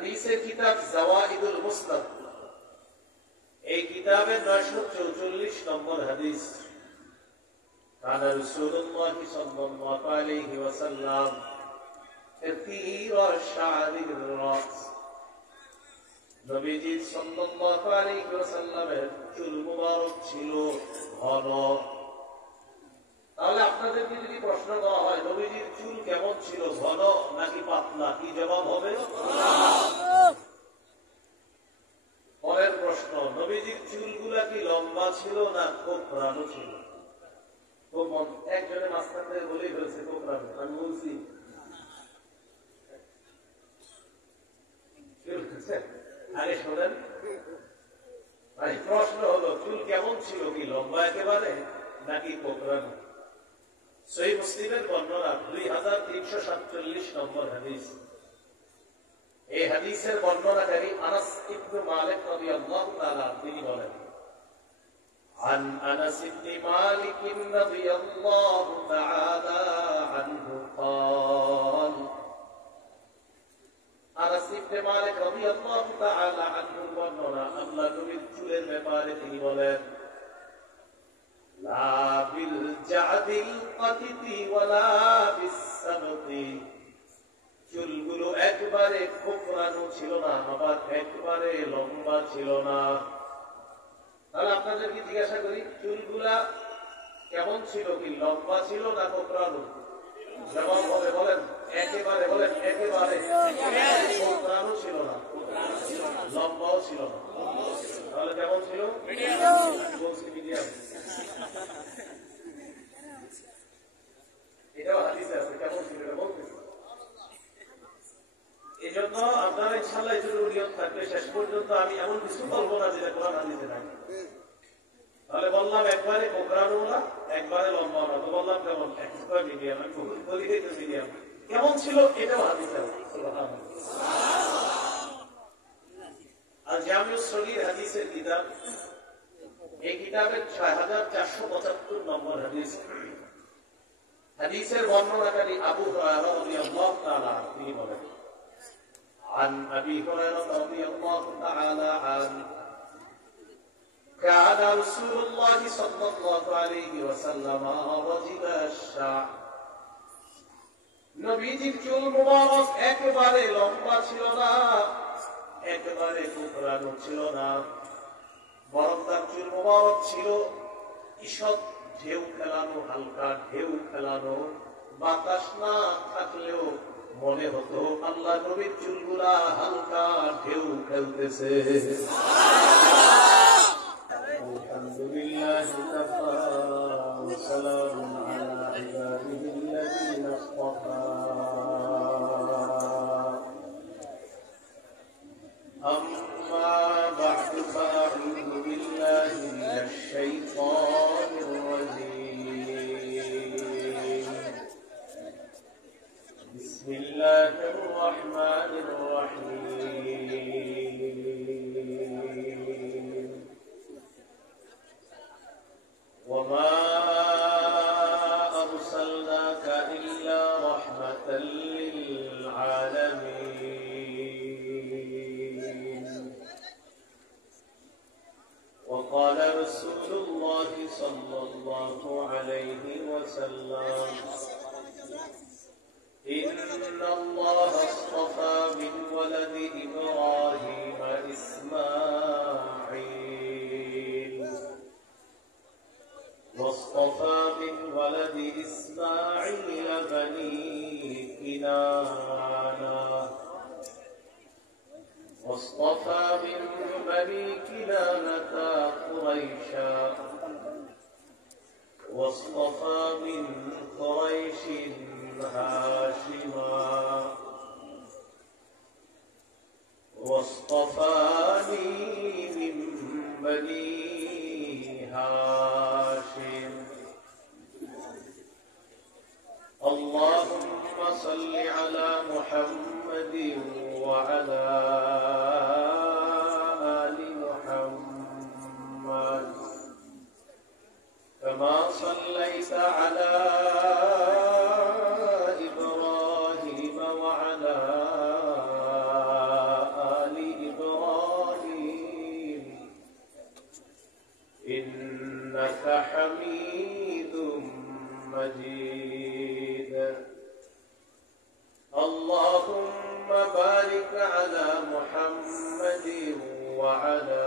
হাদিসের কিতাব জাওয়াইদুল মুসনাদ, এই কিতাবের 944 নম্বর হাদিস। কানা রাসূলুল্লাহ সাল্লাল্লাহু আলাইহি ওয়াসাল্লাম কাসীরা শা'রির রাস, নবীজি সাল্লাল্লাহু আলাইহি ওয়াসাল্লামের চুল মুবারক ছিল ঘন। তাহলে আপনাদেরকে যদি প্রশ্ন করা হয় নবীজির চুল কেমন ছিল, ঘন নাকি পাতলা, কি জবাব হবে? পরের প্রশ্ন, নবীজির চুলগুলা কি লম্বা ছিল না কোঁকড়ানো ছিল? একজনের মাঝখান থেকে বলেই ফেলছে কোঁকড়ানো, আমি বলছি আগে শোনেন। প্রশ্ন হলো চুল কেমন ছিল, কি লম্বা একেবারে নাকি কোঁকড়ানো? সহিহ মুসলিমের বর্ণনা 2347 নম্বর হাদিস। এই হাদিসের বর্ণনাকারী আনাস ইবনে মালিক রাদিয়াল্লাহু তাআলা তিনি বলেন, عن أنس بن مالك رضي الله تعالى عنه قال আনাস ইবনে মালিক রাদিয়াল্লাহু তাআলা আনহু বর্ণনা, আল্লাহ নবীর চুলের ব্যাপারে তিনি বলেন, লা বিল জাদিল কাতিতি ওয়ালা বিসসাবতি, চুলগুলো একবারে কোঁকড়ানো ছিল না, আবার একবারে লম্বা ছিল না। তাহলে আপনাদেরকে জিজ্ঞাসা করি, চুলগুলা কেমন ছিল, কি লম্বা ছিল না কোঁকড়ানো? জবাব হবে, বলেন একেবারে, বলেন একেবারে কোঁকড়ানো ছিল না, লম্বাও ছিল না। তাহলে কেমন ছিল? মিডিয়াম। এটাও হাদিসে আছে, কেমন ছিল এটা বলতেছে। এই জন্য আপনারা ইনশাআল্লাহ এই জন্য নিয়ত থাকবে, শেষ পর্যন্ত আমি এমন কিছু বলবো না যেটা কোরআন হাদিসে নাই। তাহলে বললাম একবারে কোঁকড়ানো না, একবারে লম্বা না, তো বললাম কেমন, একবারে মিডিয়াম। আমি বলি তো মিডিয়াম কেমন ছিল, এটাও হাদিসে আছে। সুবহানাল্লাহ। আর জামিউস সগীর হাদিসের কিতাব, এই কিতাবের 6475 নম্বর হাদিস। হাদিসের বর্ণনাকারী আবু হুরায়রা রাদিয়াল্লাহু তাআলা তিনি বলেন, عن أبي هريرة رضي الله تعالى عنه كان رسول الله صلى الله عليه وسلم رجل الشعر, নবীজির চুল মুবারক একেবারে লম্বা ছিল না, একেবারে কোঁকড়ানো ছিল না, বরং তার চুল মুবারক ছিল ঈষৎ ঢেউ খেলানো, হালকা ঢেউ খেলানো। বাতাস না থাকলেও মনে হতো আল্লাহ নবীর চুলগুলা হালকা ঢেউ খেলতেছে। আলহামদুলিল্লাহ কাফা ওয়া সালামুন আলা ইবাদিহিল্লাযীনা ইসতাফা। আম্মা বা'দু ফাআউযু বিল্লাহি মিনাশ শাইতানির রাজীম। বিসমিল্লাহির রাহমানির রাহিম। وما أرسلناك إلا رحمة للعالمين. وقال رسول الله صلى الله عليه وسلم إن الله اصطفى من ولد إبراهيم إسماعيل واصطفى من ولد إسماعيل بني كنانة واصطفى من بني كنانة قريشا واصطفى من قريش هاشما واصطفاني من بني هاشم. اللهم صل على محمد وعلى آل محمد كما صليت على إبراهيم وعلى حميد مجيد اللهم بارك على محمد وعلى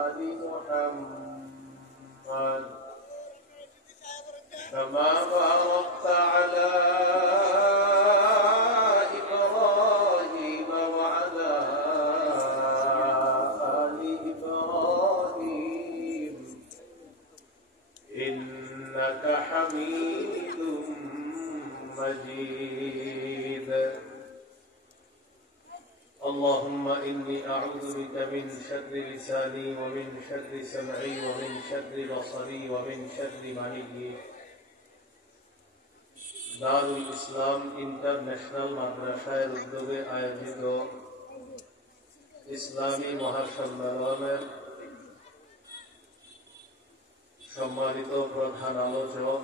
آل محمد كما باركت على إبراهيم وعلى آل إبراهيم إنك حميد مجيد اللهم إني أعوذ بك من شر لساني ومن شر سمعي ومن شر بصري ومن شر مني দারুল ইসলাম ইন্টারন্যাশনাল মাদ্রাসার উদ্যোগে আয়োজিত ইসলামী মহাসম্মেলনের সম্মানিত প্রধান আলোচক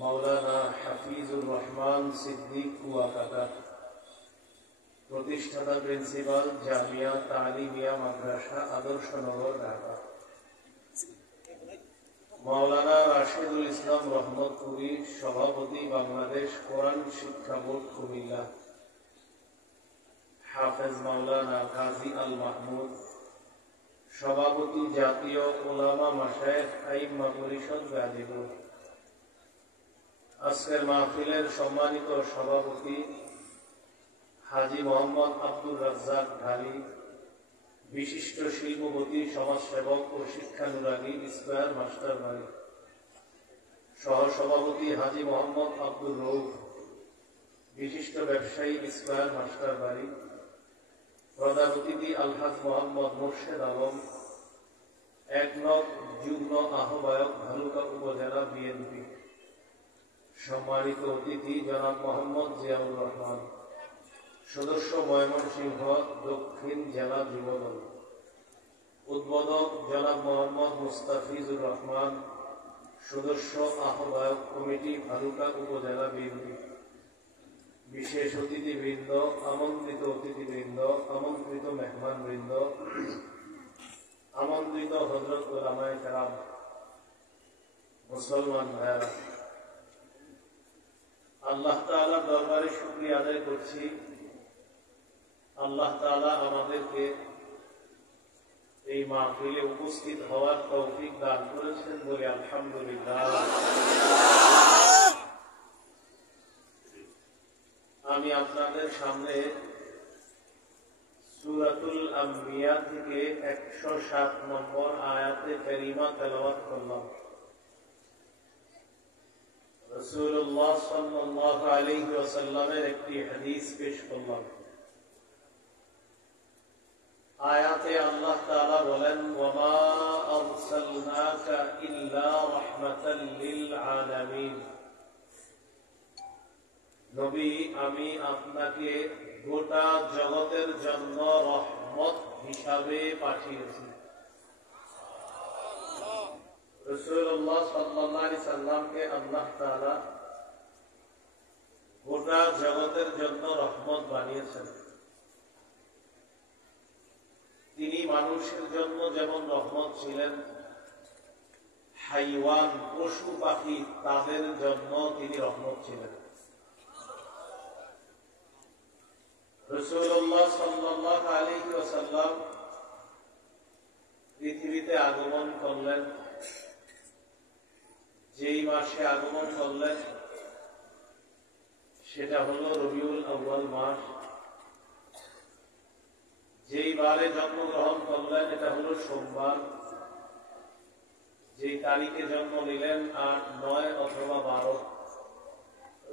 মাওলানা হাফিজুর রহমান সিদ্দিক কুয়াকাটা, প্রতিষ্ঠাতা প্রিন্সিপাল জামিয়া তালিমিয়া মাদ্রাসা আদর্শনগর ঢাকা, মাওলানা রাশেদুল ইসলাম রহমতপুরী, সভাপতি বাংলাদেশ কোরআন শিক্ষা বোর্ড কুমিল্লা, হাফেজ মাওলানা গাজী আল মাহমুদ, সভাপতি জাতীয় উলামা মাশায়েখ আইম্মা পরিষদ গাজীপুর, আজকের মাহফিলের সম্মানিত সভাপতি হাজী মোহাম্মদ আব্দুর রাজ্জাক ঢালী, বিশিষ্ট শিল্পপতি, সমাজসেবক ও শিক্ষানুরাগী স্কয়ার মাস্টার বাড়ি, সহসভাপতি হাজী মোহাম্মদ আব্দুর রউফ, বিশিষ্ট ব্যবসায়ী স্কয়ার মাস্টার বাড়ি, প্রধান অতিথি আলহাজ মোহাম্মদ মোর্শেদ আলম, এক নং যুগ্ম আহ্বায়ক ভালুকা উপজেলা বিএনপি, সম্মানিত অতিথি জনাব মোহাম্মদ জিয়াউর রহমান, সদস্য ময়মনসিংহ দক্ষিণ জেলা যুবদল, উদ্বোধক জনাব মোহাম্মদ মুস্তাফিজুর রহমান, সদস্য আহ্বায়ক কমিটি ভালুকা উপজেলা বিএনপি, বিশেষ অতিথিবৃন্দ, আমন্ত্রিত অতিথিবৃন্দ, আমন্ত্রিত মেহমানবৃন্দ, আমন্ত্রিত হযরত উলামায়ে কেরাম, মুসলমান ভাইরা, আল্লাহ তাআলার দরবারে শুকরিয়া আদায় করছি। আল্লাহ তাআলা আমাদেরকে এই মাহফিলে উপস্থিত হওয়ার তৌফিক দান করেছেন বলে আলহামদুলিল্লাহ। আমি আপনাদের সামনে সূরাতুল আম্বিয়া থেকে 107 নম্বর আয়াতে কারিমা তেলাওয়াত করলাম। রাসূলুল্লাহ সাল্লাল্লাহু আলাইহি ওয়াসাল্লামের একটি হাদিস পেশ করলাম। আয়াতে আল্লাহ তাআলা বলেন, ওয়ামা আরসালনাকা ইল্লা রাহমাতাল লিল আলামিন, নবী আমি আপনাকে গোটা জগতের জন্য রহমত হিসাবে পাঠিয়েছি। রাসূলুল্লাহ সাল্লাল্লাহু আলাইহি সাল্লামকে আল্লাহ তাআলা গোটা জগতের জন্য রহমত বানিয়েছেন। তিনি মানুষের জন্য যেমন রহমত ছিলেন, হাইওয়ান পশু পাখি তাদের জন্য তিনি রহমত ছিলেন। রাসূলুল্লাহ সাল্লাল্লাহু আলাইহি ওয়াসাল্লাম পৃথিবীতে আগমন করলেন। যেই মাসে আগমন করলেন সেটা হলো রবিউল আউয়াল মাস। যেই বারে জন্মগ্রহণ করলেন এটা হলো সোমবার। যেই তারিখে জন্ম নিলেন 8, 9 অথবা 12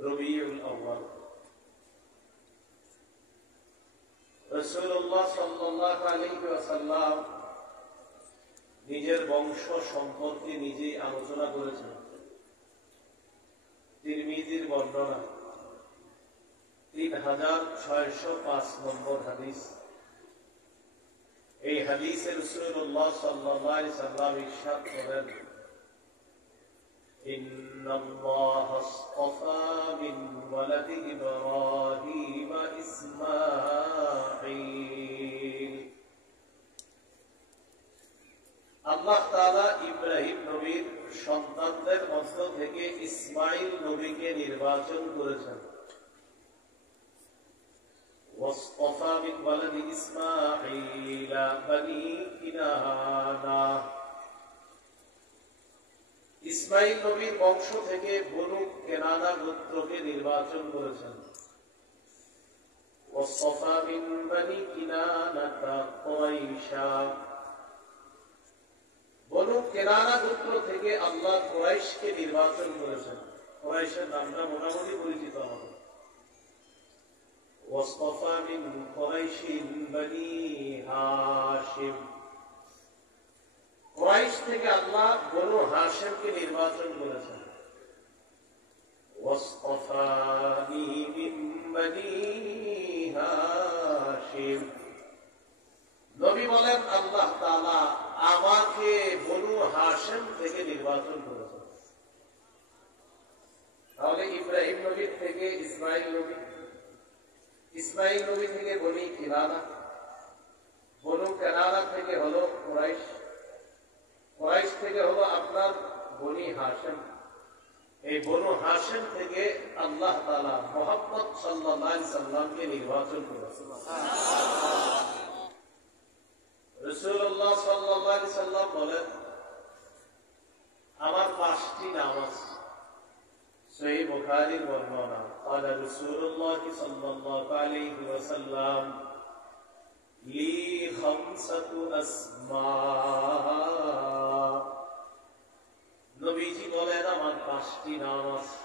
রবিউল আউয়াল। রাসূলুল্লাহ সাল্লাল্লাহু আলাইহি ওয়াসাল্লাম নিজের বংশ সম্পর্কে নিজেই আলোচনা করেছেন। তিরমিজির বর্ণনা 3605 নম্বর হাদিস। এই হাদিসে রাসূলুল্লাহ সাল্লাল্লাহু আলাইহি ওয়াসাল্লাম ইরশাদ করেন, ইন্নাল্লাহা আসতাফা মিন ওয়ালাদি ইব্রাহিম ইসমাঈল ইসমাইল নবীকে নির্বাচন করেছেন। ওয়াসতাফা মিন ওয়ালাদি ইসমাঈলা বানি কিনানা, ইসমাইল নবীর বংশ থেকে বনু কেনানা গোত্রকে নির্বাচন করেছেন। ওয়াসতাফা মিন বানি কিনানাতা কুরাইশা, বনু কেনানা গোত্র থেকে আল্লাহ কুরাইশকে নির্বাচন করেছেন। কুরাইশের নামটা মোটামুটি পরিচিত আমাদের। ওয়াসতাফা মিন কুরাইশিন বানি হাশিম, কুরাইশ থেকে আল্লাহ বনু হাশিমকে নির্বাচন করেছেন। ওয়াসতাফানি মিন বানি হাশিম, নবী বলেন আল্লাহ তাআলা আমাকে বনু হাশিম থেকে নির্বাচন করেছেন। তাহলে ইব্রাহিম নবীর থেকে ইসমাইল নবী, ইসমাইল নবী থেকে বনি কিনানা, বনু কিনানা থেকে হলো কুরাইশ, কুরাইশ থেকে হলো আপনার বনি হাশিম। এই বনু হাশিম থেকে আল্লাহ তাআলা মুহাম্মদ সাল্লাল্লাহু আলাইহি সাল্লামকে নির্বাচন করেছেন। রাসূলুল্লাহ সাল্লাল্লাহু আলাইহি সাল্লাম বলেন আমার 5টি নাম আছে। সহিহ বুখারীর বর্ণনা, قال رسول الله صلى الله عليه وسلم لي 5 أسماء, নবীজি বলেন আমার 5টি নাম আছে।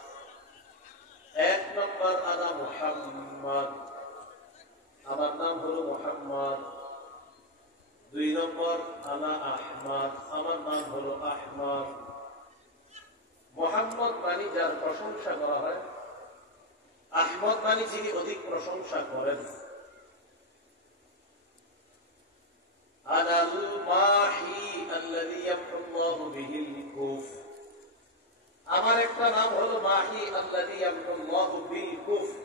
1 নম্বর আনা মুহাম্মদ, আমার নাম হলো মুহাম্মদ। 2 নম্বর আনা আহমদ, আমার নাম হলো আহমদ। মুহাম্মদ মানে যার প্রশংসা করা হয়, আহমদ মানে যিনি অধিক প্রশংসা করেন। আনাল মাহি আল্লাযী ইয়ামহুল্লাহু বিহিল কুফর, আমার একটা নাম হলো মাহি আল্লাযী ইয়ামহুল্লাহু বিল কুফর।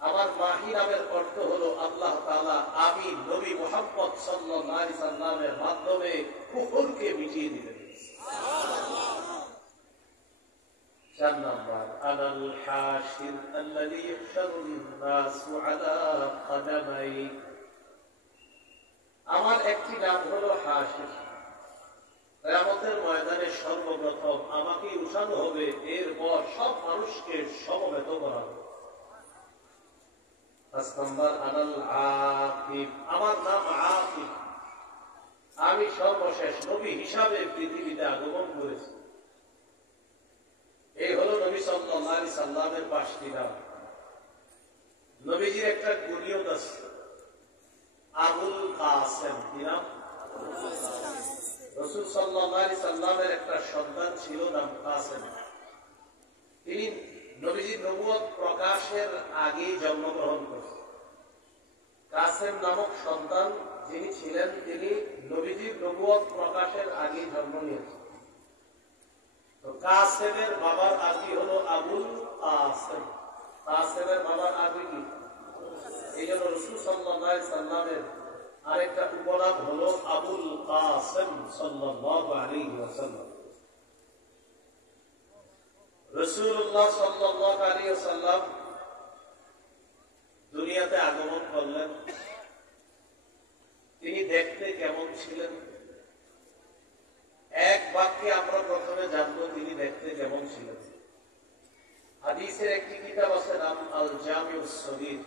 আমার মাহি নামের অর্থ হলো আল্লাহ তাআলা আমি নবী মুহাম্মদ সাল্লাল্লাহু আলাইহি সাল্লামের মাধ্যমে কুফরকে মিটিয়ে দিবেন। সুবহানাল্লাহ। 4 নম্বর আনাল হাশির আল্লাযী ইহশারুন নাসু আলা কদামাই, আমার একটি নাম হলো হাশির, কিয়ামতের ময়দানে সর্বপ্রথম আমাকে উঠানো হবে, এরপর সব মানুষকে সমবেত করা হবে। 5 নম্বর আনাল আকিব, আমার নাম আকিব, আমি সর্বশেষ নবী হিসাবে পৃথিবীতে আগমন করেছি। এই হলো নবী সাল্লাল্লাহু আলাইহি সাল্লামের 5টি নাম। নবীজির একটা কুনিয়ত আছে আবুল কাসেম, কি নাম? রাসূল সাল্লাল্লাহু আলাইহি সাল্লামের একটা সন্তান ছিল নাম কাসেম। তিনি নবীজির নবুয়ত প্রকাশের আগে জন্মগ্রহণ করেছেন। কাসেম নামক সন্তান যিনি ছিলেন তিনি নবীজির নবুয়ত প্রকাশের আগে জন্ম নিয়েছেন। তো কাসেমের বাবার আদি হলো আবুল কাসেম, কাসেমের বাবার আদি কি? এই জন্য রাসূল সাল্লাল্লাহু আলাইহি সাল্লামের আরেকটা উপনাম হলো আবুল কাসেম সাল্লাল্লাহু আলাইহি ওয়াসাল্লাম। রাসূলুল্লাহ সাল্লাল্লাহু আলাইহি ওয়াসাল্লাম দুনিয়াতে আগমন করলেন। তিনি দেখতে কেমন ছিলেন? এক বাক্যে আমরা প্রথমে জানবো তিনি দেখতে কেমন ছিলেন। হাদিসের একটি কিতাব আছে নাম আল জামিউস সগীর।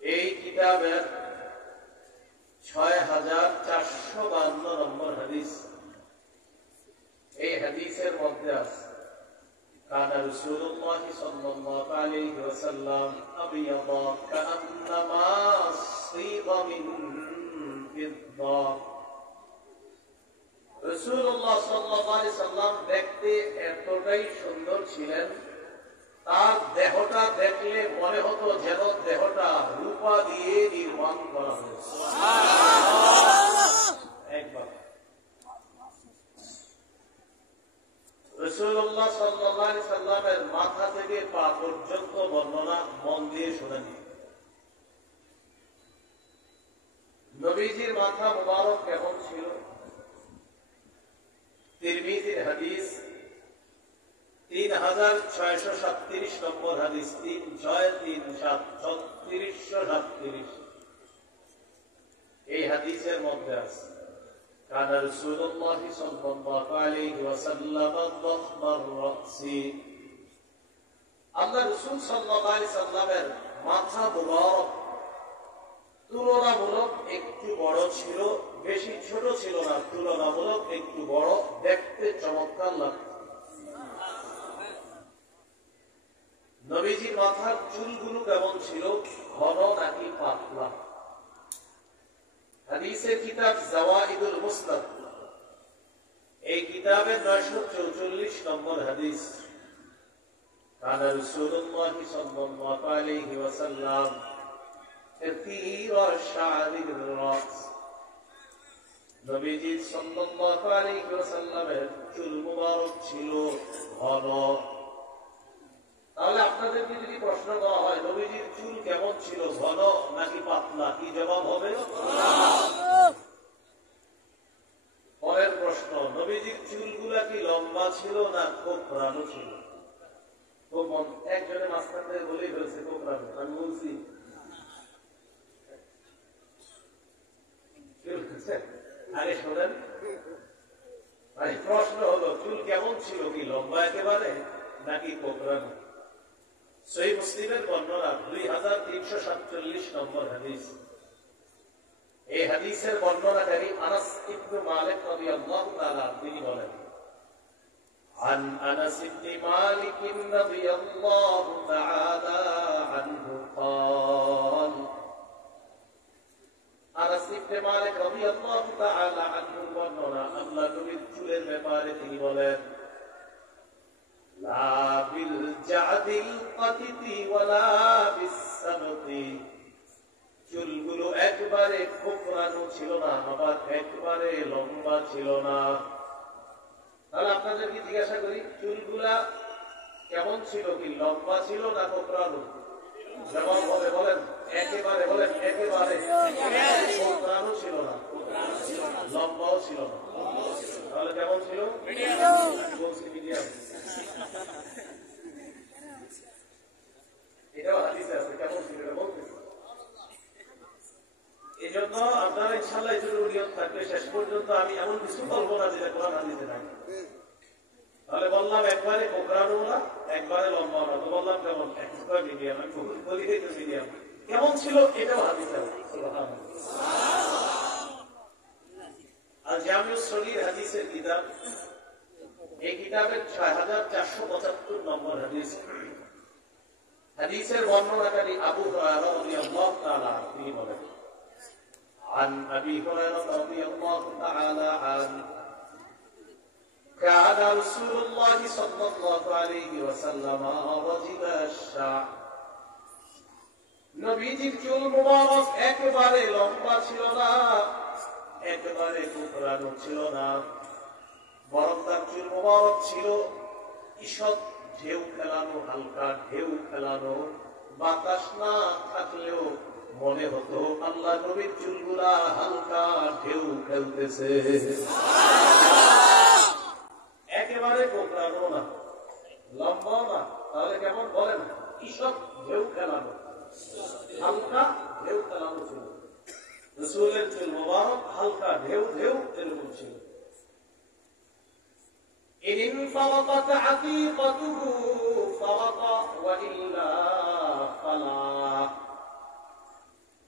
এই কিতাবের 6452 নম্বর হাদিস। এই হাদিসের মধ্যে আছে কানা রাসূলুল্লাহ সাল্লাল্লাহু আলাইহি ওয়াসাল্লাম আবিয়াদা কাআন্নামা সিগা মিন ফিদ্দা। রাসূলুল্লাহ সাল্লাল্লাহু আলাইহি সাল্লাম দেখতে এতটাই সুন্দর ছিলেন, তার দেহটা দেখলে মনে হতো যেন দেহটা রূপা দিয়ে নির্মাণ করা হয়েছে। সুবহানাল্লাহ। একবার রাসূলুল্লাহ সাল্লাল্লাহু আলাইহি সাল্লামের মাথা থেকে পা পর্যন্ত বর্ণনা মন দিয়ে শুনেন। নবীজির মাথা মুবারক কেমন ছিল? তিরমিজির হাদিস 3637 নম্বর হাদিস, 3637 এই হাদিসের মধ্যে আছে কানা রাসূলুল্লাহ সাল্লাল্লাহু আলাইহি ওয়াসাল্লাম দাখমার রাসি, আল্লাহ রাসূল সাল্লাল্লাহু আলাইহি সাল্লামের মাথা মুবারক তুলনামূলক একটু বড় ছিল, বেশি ছোট ছিল না, তুলনামূলক একটু বড়, দেখতে চমৎকার লাগত। নবীজির মাথার চুলগুলো কেমন ছিল, ঘন নাকি পাতলা? হাদিসের কিতাব জাওয়াইদুল মুসনাদ, এই কিতাবের 944 নম্বর হাদিস, কানা রাসূলুল্লাহ সাল্লাল্লাহু আলাইহি ওয়াসাল্লাম কাসীর আশ-শা'রির রাস, নবীজি সাল্লাল্লাহু আলাইহি ওয়াসাল্লামের চুল মুবারক ছিল ঘন। তাহলে আপনাদেরকে যদি প্রশ্ন করা হয় নবীজির চুল কেমন ছিল, ঘন নাকি পাতলা, কি জবাব হবে? পরের প্রশ্ন, নবীজির চুলগুলা কি লম্বা ছিল না কোঁকড়ানো ছিল? একজনের মাঝখান থেকে বলেই ফেলছে কোঁকড়ানো, আমি বলছি আগে শোনেন। প্রশ্ন হলো চুল কেমন ছিল, কি লম্বা একেবারে নাকি কোঁকড়ানো? সহিহ মুসলিমের বর্ণনা 2347 নম্বর হাদিস, এই হাদিসের বর্ণনাকারী আনাস ইবনে মালিক রাদিয়াল্লাহু তাআলা তিনি বলেন, عن أنس بن مالك رضي الله تعالى عنه قال, আনাস ইবনে মালিক রাদিয়াল্লাহু তাআলা আনহু বর্ণনা, আল্লাহ নবীর চুলের ব্যাপারে তিনি বলেন, লা বিল জাদিল কাতিতি ওয়ালা বিসসাবতি, চুলগুলো একবারে কোঁকড়ানো ছিল না, আবার একবারে লম্বা ছিল না। তাহলে আপনাদেরকে জিজ্ঞাসা করি, চুলগুলা কেমন ছিল, কি লম্বা ছিল না কোঁকড়ানো? জবাব হবে, বলেন একেবারে, বলেন একেবারে কোঁকড়ানো ছিল না, লম্বাও ছিল না। তাহলে কেমন ছিল? বলছি মিডিয়াম। এটাও হাদিসে আছে, কেমন ছিল এটা বলতেছে। এই জন্য আপনারা ইনশাআল্লাহ এই জন্য নিয়ত থাকবে, শেষ পর্যন্ত আমি এমন কিছু বলবো না যেটা কোরআন হাদিসে নাই। তাহলে বললাম একবারে কোঁকড়ানো না, একবারে লম্বা না, তো বললাম কেমন, একবারে মিডিয়াম। আমি বলি তো মিডিয়াম কেমন ছিল, এটাও হাদিসে আছে। সুবহানাল্লাহ। আর জামিউস সগীর হাদিসের কিতাব, এই কিতাবের 6475 নম্বর হাদিস, হাদিসের বর্ণনাকারী আবু হুরায়রা রাদিয়াল্লাহু তাআলা তিনি বলেন, عن أبي هريرة رضي الله تعالى عنه كان رسول الله صلى الله عليه وسلم رجل الشعر, নবীজির চুল মুবারক একেবারে লম্বা ছিল না, একেবারে কোঁকড়ানো ছিল না, বরং তার চুল মুবারক ছিল ঈষৎ ঢেউ খেলানো, হালকা ঢেউ খেলানো, বাতাস না থাকলেও মনে হতো আল্লাহ নবীর চুলগুলা হালকা ঢেউ খেলতেছে। একেবারে কোঁকড়ানো না, লম্বাও না, তাহলে কেমন বলেন? ঈষৎ ঢেউ খেলানো, হালকা ঢেউ খেলানো ছিল। রাসূলের চুল মুবারক হালকা ঢেউ ঢেউ এরকম ছিল। ইন ফারাকাত আতীকাতুহু ফারাকা ওয়া ইল্লা ফালা,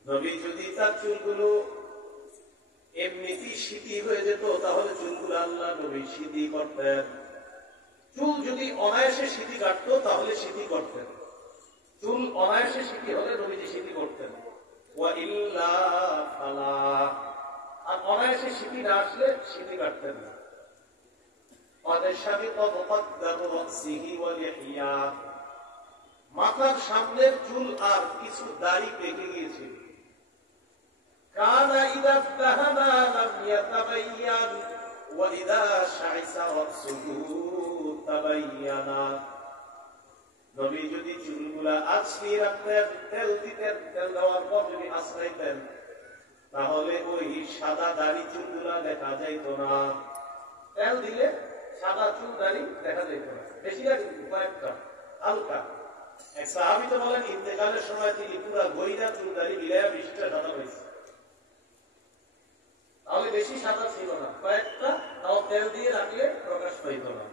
নবী যদি তার চুলগুলো এমনিতেই সিঁথি হয়ে যেত তাহলে চুলগুলো আল্লাহ নবী সিঁথি করতেন। চুল যদি অনায়াসে সিঁথি কাটতো তাহলে সিঁথি করতেন, চুল অনায়াসে সিঁথি হলে নবীজি সিঁথি করতেন। ওয়া ইল্লা ফালা, আর অনায়াসে সিঁথি না আসলে সিঁথি কাটতেন না। মাথার সামনের চুল আর কিছু দাড়ি পেকে গিয়েছিল। কানা ইদা দাহানা লাম ইয়াতাবায়্যান ওয়া ইদা শাইসা রাসুহু তাবায়্যানা, নবী যদি চুলগুলা আছড়িয়ে রাখতেন, তেল দিতেন, তেল দেওয়ার পর যদি আছড়াইতেন তাহলে ওই সাদা দাড়ি চুলগুলা দেখা যাইত না। তেল দিলে সাদা চুল দাড়ি দেখা যাইত না। বেশি না কিন্তু কয়েকটা হালকা। এক সাহাবী তো বলেন ইন্তেকালের সময় তিনি পুরা গইরা চুলদারি মিলাইয়া 20টা সাদা হয়েছে। তাহলে বেশি সাদা ছিল না, কয়েকটা, তাও তেল দিয়ে রাখলে প্রকাশ পাইত না।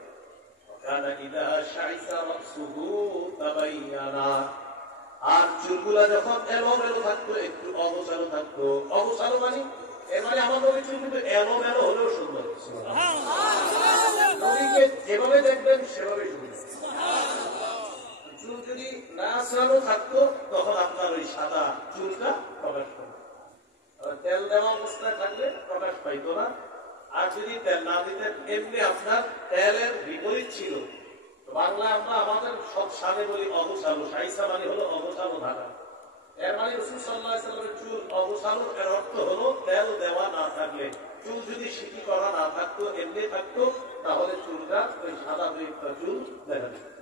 আর চুলগুলা যখন এলোমেলো থাকতো, একটু অগোছালো থাকতো, অগোছালো মানে এর মানে আমার নবীর চুল কিন্তু এলোমেলো হলেও সুন্দর, নবীকে যেভাবে দেখবেন সেভাবে সুন্দর। চুল যদি না ছাড়ানো থাকতো তখন আপনার ওই সাদা চুলটা প্রকাশ পাবে, তেল দেওয়া অবস্থায় থাকলে প্রকাশ পাইতো না। আর যদি তেল না দিতেন, এমনি আপনার তেলের বিপরীত ছিল। বাংলা আমরা আমাদের সব সামনে বলি অগোছালো, সাইসা মানে হলো অগোছালো থাকা। এর মানে রাসূল সাল্লাল্লাহু আলাইহি ওয়াসাল্লামের চুল অগোছালো, এর অর্থ হলো তেল দেওয়া না থাকলে, চুল যদি সিটি করা না থাকতো, এমনি থাকতো, তাহলে চুলটা ওই সাদা চুল দেখা যেত।